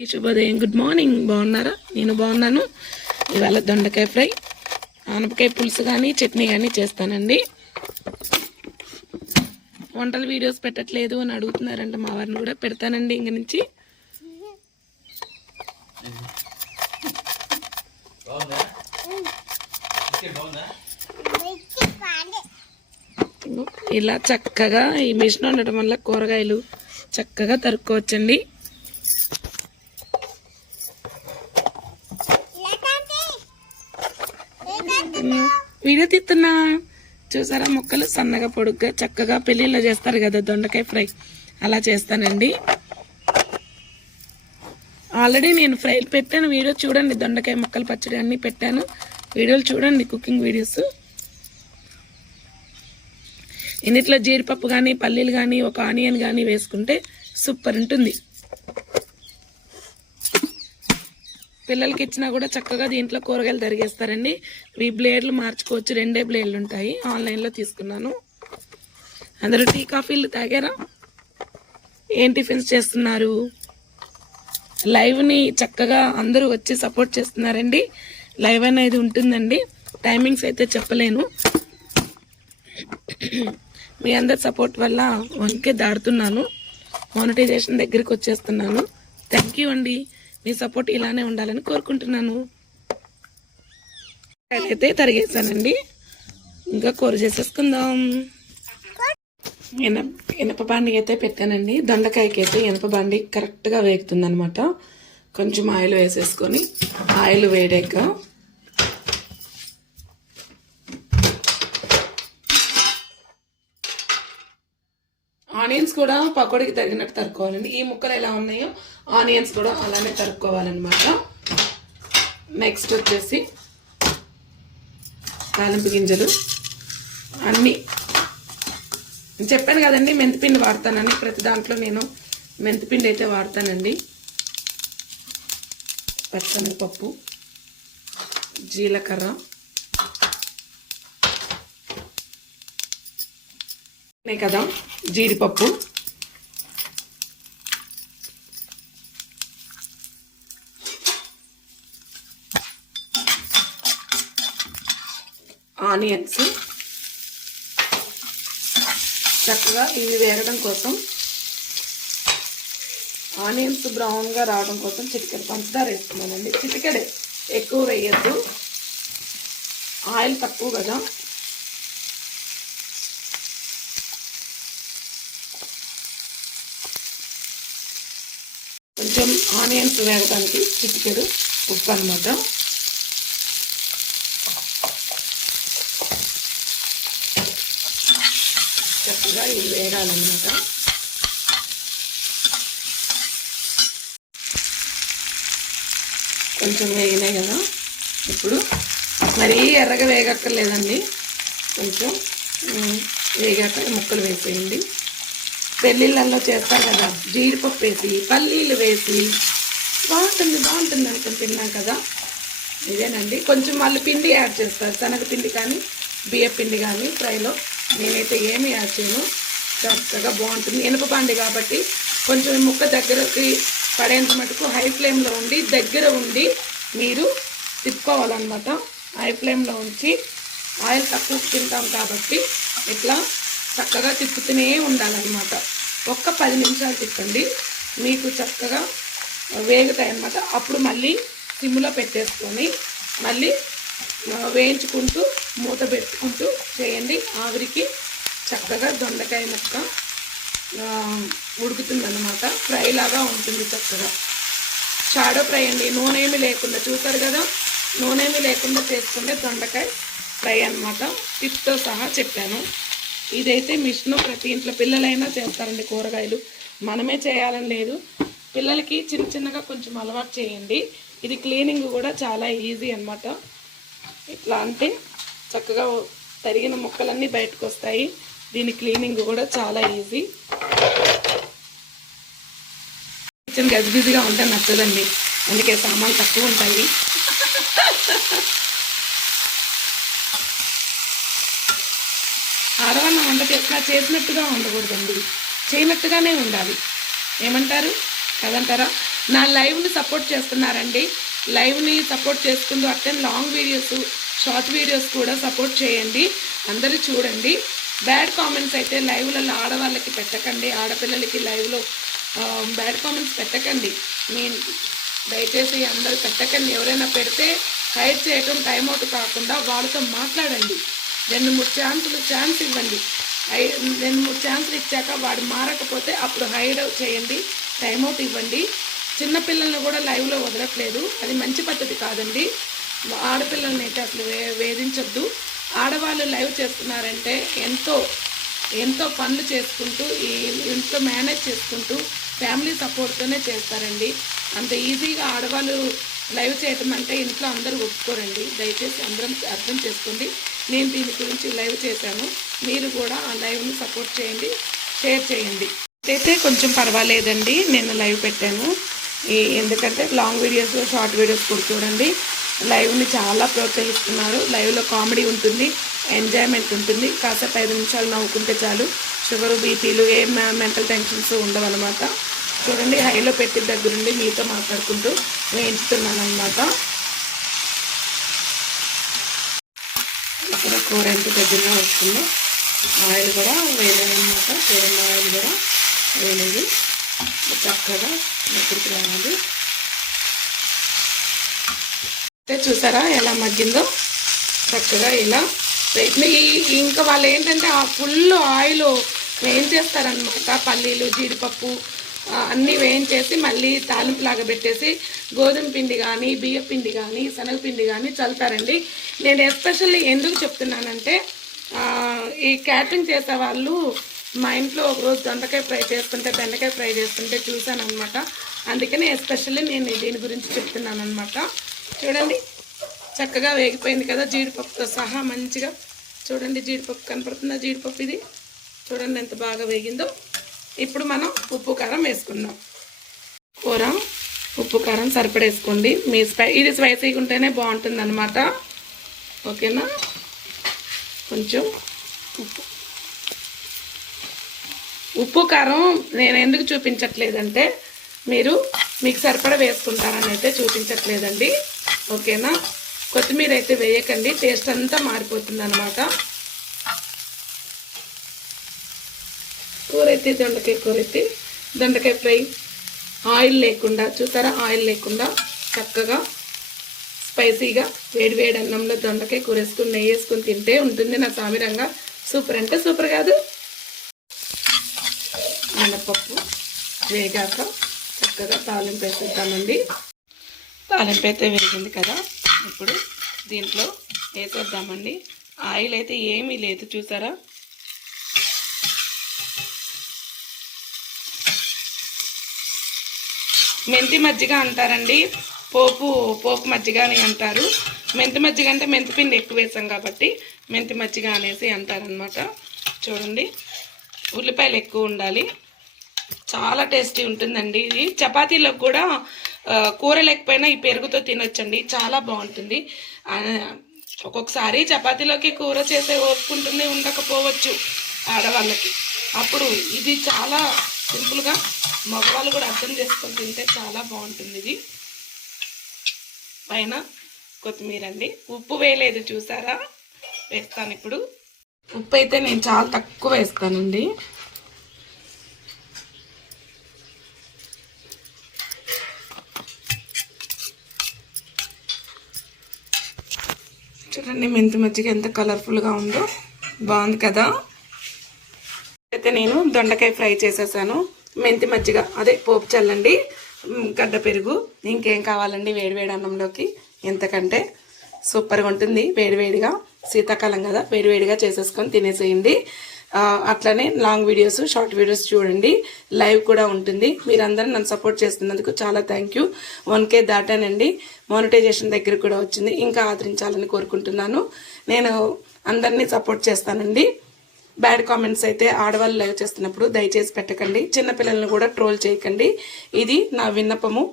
శుభోదయం, good morning. బాగున్నారా? నేను బాగున్నాను. ఇవాళ దొండకాయ ఫ్రై, ఆనపకాయ పులుసు కానీ చట్నీ కానీ చేస్తానండి. వంటల వీడియోస్ పెట్టట్లేదు అని అడుగుతున్నారంట మా వారిని, కూడా పెడతానండి ఇంక నుంచి. ఇలా చక్కగా ఈ మిషన్ ఉండటం వల్ల కూరగాయలు చక్కగా తరుక్కోవచ్చండి. వీడియో తీస్తున్నా చూసారా? ముక్కలు సన్నగా పొడుగ్గా చక్కగా పెళ్ళిళ్ళలో చేస్తారు కదా దొండకాయ ఫ్రై, అలా చేస్తానండి. ఆల్రెడీ నేను ఫ్రై పెట్టాను, వీడియో చూడండి. దొండకాయ ముక్కలు పచ్చడి అన్నీ పెట్టాను, వీడియోలు చూడండి, కుకింగ్ వీడియోస్. ఇందులో జీడిపప్పు కానీ పల్లీలు కానీ ఒక ఆనియన్ కానీ వేసుకుంటే సూపర్ ఉంటుంది. పిల్లలకి ఇచ్చినా కూడా చక్కగా దీంట్లో కూరగాయలు తరిగేస్తారండి. ఈ బ్లేడ్లు మార్చుకోవచ్చు, 2 బ్లేడ్లు ఉంటాయి. ఆన్లైన్లో తీసుకున్నాను. అందరూ టీ కాఫీలు తాగారా? ఏం టిఫిన్స్ చేస్తున్నారు? లైవ్ని చక్కగా అందరూ వచ్చి సపోర్ట్ చేస్తున్నారండి. లైవ్ అనేది ఉంటుందండి, టైమింగ్స్ అయితే చెప్పలేను. మీ అందరి సపోర్ట్ వల్ల 1K దాడుతున్నాను, మానిటైజేషన్ దగ్గరికి వచ్చేస్తున్నాను. థ్యాంక్ యూ అండి. మీ సపోర్ట్ ఇలానే ఉండాలని కోరుకుంటున్నాను. అయితే తరిగేసానండి, ఇంకా కూర చేసేసుకుందాం. ఇనప బాండి అయితే పెట్టానండి. దొండకాయకి అయితే ఇనప బాండి కరెక్ట్గా వేగుతుంది అనమాట. కొంచెం ఆయిల్ వేసేసుకొని, ఆయిల్ వేడాక ఆనియన్స్ కూడా పకోడీకి తగినట్టు తరుక్కోవాలండి. ఈ ముక్కలు ఎలా ఉన్నాయో ఆనియన్స్ కూడా అలానే తరుక్కోవాలన్నమాట. నెక్స్ట్ వచ్చేసి తాలింపు గింజలు అన్నీ చెప్పాను కదండి, మెంతిపిండి వాడతానని. ప్రతి దాంట్లో నేను మెంతిపిండి అయితే వాడతానండి. పచ్చనిపప్పు, జీలకర్ర, కదా జీడిపప్పు, ఆనియన్స్ చక్కగా ఇవి వేగడం కోసం, ఆనియన్స్ బ్రౌన్గా రావడం కోసం చిటికెడు పంచదార వేస్తున్నానండి. చిటికెడే, ఎక్కువ వేయద్దు, ఆయిల్ తక్కువ కదా. కొంచెం ఆనియన్స్ వేగడానికి చిటికెడు ఉప్పు అన్నమాట. చక్కగా ఇవి వేగాలన్నమాట. కొంచెం వేగినాయి కదా, ఇప్పుడు మరీ ఎర్రగా వేగక్కర్లేదండి. కొంచెం వేగాక ముక్కలు వేసేయండి. పెళ్ళిళ్ళల్లో చేస్తారు కదా, జీడిపప్పు వేసి పల్లీలు వేసి బాగుంటుంది అనుకుని తిన్నాం కదా, ఇదేనండి. కొంచెం వాళ్ళు పిండి యాడ్ చేస్తారు, శనగపిండి కానీ బియ్య పిండి కానీ ఫ్రైలో. నేనైతే ఏమి యాడ్ చేయను, చక్కగా బాగుంటుంది. ఇనుప కాబట్టి కొంచెం ముక్క దగ్గరకి పడేంత మటుకు హై ఫ్లేమ్లో ఉండి దగ్గర ఉండి మీరు తిప్పుకోవాలన్నమాట. హై ఫ్లేమ్లో ఉంచి, ఆయిల్ తక్కువ తింటాం కాబట్టి ఇట్లా చక్కగా తిప్పుతూనే ఉండాలన్నమాట. ఒక్క 10 నిమిషాలు తిప్పండి, మీకు చక్కగా వేగుతాయి అన్నమాట. అప్పుడు మళ్ళీ సిమ్లో పెట్టేసుకొని మళ్ళీ వేయించుకుంటూ మూత పెట్టుకుంటూ చేయండి. ఆవిరికి చక్కగా దొండకాయ ముక్క ఉడుకుతుందన్నమాట. ఫ్రై లాగా ఉంటుంది చక్కగా. షాడో ఫ్రై అండి, నూనె ఏమి లేకుండా. చూసారు కదా, నూనె ఏమి లేకుండా చేసుకుంటే దొండకాయ ఫ్రై అన్నమాట. టిప్తో సహా చెప్పాను. ఇదైతే మిషన్ ప్రతి ఇంట్లో పిల్లలైనా చేస్తారండి. కూరగాయలు మనమే చేయాలని లేదు, పిల్లలకి చిన్నగా కొంచెం అలవాటు చేయండి. ఇది క్లీనింగ్ కూడా చాలా ఈజీ అన్నమాట. ఇట్లా అంటే చక్కగా తరిగిన ముక్కలన్నీ బయటకు వస్తాయి. దీని క్లీనింగ్ కూడా చాలా ఈజీ. కిచెన్ గజిబిజిగా ఉంటే నచ్చదండి, అందుకే సామాన్లు తక్కువ ఉంటాయి. ఆడవాళ్ళ వంట చేసినట్టుగా ఉండకూడదండి, చేయనట్టుగానే ఉండాలి. ఏమంటారు? కదంటారా? నా లైవ్ని సపోర్ట్ చేస్తున్నారండి. లైవ్ని సపోర్ట్ చేసుకుంటూ అట్లే లాంగ్ వీడియోస్, షార్ట్ వీడియోస్ కూడా సపోర్ట్ చేయండి. అందరూ చూడండి. బ్యాడ్ కామెంట్స్ అయితే లైవ్లలో ఆడవాళ్ళకి పెట్టకండి, ఆడపిల్లలకి లైవ్లో బ్యాడ్ కామెంట్స్ పెట్టకండి. దయచేసి అందరూ పెట్టకండి. ఎవరైనా పెడితే హైడ్ చేయటం టైం అవుట్ కాకుండా వాళ్ళతో మాట్లాడండి. 2-3 ఛాన్స్ ఇవ్వండి. 2-3 ఛాన్సులు ఇచ్చాక వాడు మారకపోతే అప్పుడు హైడ్ చేయండి, టైంఅవుట్ ఇవ్వండి. చిన్నపిల్లల్ని కూడా లైవ్లో వదలట్లేదు, అది మంచి పద్ధతి కాదండి. ఆడపిల్లల్ని అయితే అసలు వేధించొద్దు. ఆడవాళ్ళు లైవ్ చేస్తున్నారంటే ఎంతో పనులు చేసుకుంటూ ఎంతో మేనేజ్ చేసుకుంటూ ఫ్యామిలీ సపోర్ట్తోనే చేస్తారండి. అంత ఈజీగా ఆడవాళ్ళు లైవ్ చేయటం అంటే ఇంట్లో అందరూ ఒప్పుకోరండి. దయచేసి అందరం అర్థం చేసుకోండి. నేను దీని గురించి లైవ్ చేశాను, మీరు కూడా ఆ లైవ్ని సపోర్ట్ చేయండి, షేర్ చేయండి. అయితే కొంచెం పర్వాలేదండి, నేను లైవ్ పెట్టాను. ఎందుకంటే లాంగ్ వీడియోస్, షార్ట్ వీడియోస్ కూడా చూడండి. లైవ్ని చాలా ప్రోత్సహిస్తున్నారు. లైవ్లో కామెడీ ఉంటుంది, ఎంజాయ్మెంట్ ఉంటుంది. కాసేపు 5 నిమిషాలు నవ్వుకుంటే చాలు. షుగరు, బీపీలు, ఏ మెంటల్ టెన్షన్స్ ఉండవు అనమాట. చూడండి, హైలో పెట్టి దగ్గరుండి మీతో మాట్లాడుకుంటూ వేయించుతున్నాను అనమాట. ఇక్కడ కూర ఎంత దగ్గరగా వస్తుందో ఆయిల్ కూడా వేయలేదన్నమాట. చూడండి, ఆయిల్ కూడా వేయలేదు. చక్కగా దగ్గరికి రావాలి. అయితే చూసారా ఎలా మగ్గిందో, చక్కగా ఇలా. ఇంకా వాళ్ళు ఏంటంటే ఆ ఫుల్ ఆయిల్ వేయించేస్తారనమాట. పల్లీలు, జీడిపప్పు అన్నీ వేయించేసి మళ్ళీ తాలింపులాగా పెట్టేసి గోధుమ పిండి కానీ, బియ్య పిండి కానీ, శనగపిండి కానీ చల్లుతారండి. నేను ఎస్పెషల్లీ ఎందుకు చెప్తున్నానంటే, ఈ క్యాటరింగ్ చేసే వాళ్ళు మా ఇంట్లో ఒకరోజు దొండకాయ ఫ్రై చేస్తుంటే, బెండకాయ ఫ్రై చేస్తుంటే చూశాను అనమాట. అందుకని ఎస్పెషల్లీ నేను దీని గురించి చెప్తున్నాను అనమాట. చూడండి, చక్కగా వేగిపోయింది కదా జీడిపప్పుతో సహా మంచిగా. చూడండి, జీడిపప్పు కనపడుతుందా? జీడిపప్పు ఇది చూడండి ఎంత బాగా వేగిందో. ఇప్పుడు మనం ఉప్పు కారం వేసుకుందాం. కూర ఉప్పు కారం సరిపడేసుకోండి. ఇది స్పైసీగా ఉంటేనే బాగుంటుంది అనమాట. ఓకేనా? కొంచెం ఉప్పు కారం నేను ఎందుకు చూపించట్లేదంటే, మీకు సరిపడా వేసుకుంటారని అయితే చూపించట్లేదండి. ఓకేనా? కొత్తిమీర అయితే వేయకండి, టేస్ట్ అంతా మారిపోతుంది అనమాట. కూరెత్తి దొండకాయ ఫ్రై ఆయిల్ లేకుండా, చూసారా, ఆయిల్ లేకుండా చక్కగా స్పైసీగా వేడి అన్నంలో దొండకాయ కూర వేసుకుని నెయ్యి వేసుకుని తింటే ఉంటుంది నా సామిరంగా. సూపర్ అంటే సూపర్ కాదు. మినపప్పు వేగాక చక్కగా తాలింపు వేసేద్దామండి. తాలింపు అయితే వేగింది కదా, ఇప్పుడు దీంట్లో వేసేద్దామండి. ఆయిల్ అయితే ఏమీ లేదు, చూసారా. మెంతి మజ్జిగ అంటారండి, పోపు మజ్జిగ అని అంటారు. మెంతి మజ్జిగ అంటే మెంతిపిండి ఎక్కువ వేసాం కాబట్టి మెంతి మజ్జిగ అనేసి అంటారనమాట. చూడండి, ఉల్లిపాయలు ఎక్కువ ఉండాలి, చాలా టేస్టీ ఉంటుందండి. ఇది చపాతీలకు కూడా కూర లేకపోయినా ఈ పెరుగుతో తినొచ్చండి, చాలా బాగుంటుంది. ఒక్కొక్కసారి చపాతీలోకి కూర చేసే ఓపుకుంటుంది, ఉండకపోవచ్చు ఆడవాళ్ళకి. అప్పుడు ఇది చాలా సింపుల్గా మగవాళ్ళు కూడా అర్థం చేసుకొని తింటే చాలా బాగుంటుంది. ఇది పైన కొత్తిమీర అండి. ఉప్పు వేయలేదు చూసారా, వేస్తాను ఇప్పుడు. ఉప్పు అయితే నేను చాలా తక్కువ వేస్తానండి. చూడండి, మెంతి మజ్జిగ ఎంత కలర్ఫుల్గా ఉందో, బాగుంది కదా. అయితే నేను దొండకాయ ఫ్రై చేసేసాను. మెంతి మజ్జిగ అదే పోపు చల్లండి, గడ్డ పెరుగు, ఇంకేం కావాలండి వేడివేడి అన్నంలోకి. ఎంతకంటే సూపర్గా ఉంటుంది. వేడివేడిగా, శీతాకాలం కదా, వేడివేడిగా చేసేసుకొని తినేసేయండి. అట్లనే లాంగ్ వీడియోస్, షార్ట్ వీడియోస్ చూడండి. లైవ్ కూడా ఉంటుంది. మీరందరూ నన్ను సపోర్ట్ చేస్తున్నందుకు చాలా థ్యాంక్ యూ. 1K దాటానండి, మానిటైజేషన్ దగ్గర కూడా వచ్చింది. ఇంకా ఆదరించాలని కోరుకుంటున్నాను. నేను అందరినీ సపోర్ట్ చేస్తానండి. బ్యాడ్ కామెంట్స్ అయితే ఆడవాళ్ళు లైవ్ చేస్తున్నప్పుడు దయచేసి పెట్టకండి. చిన్నపిల్లలను కూడా ట్రోల్ చేయకండి. ఇది నా విన్నపము.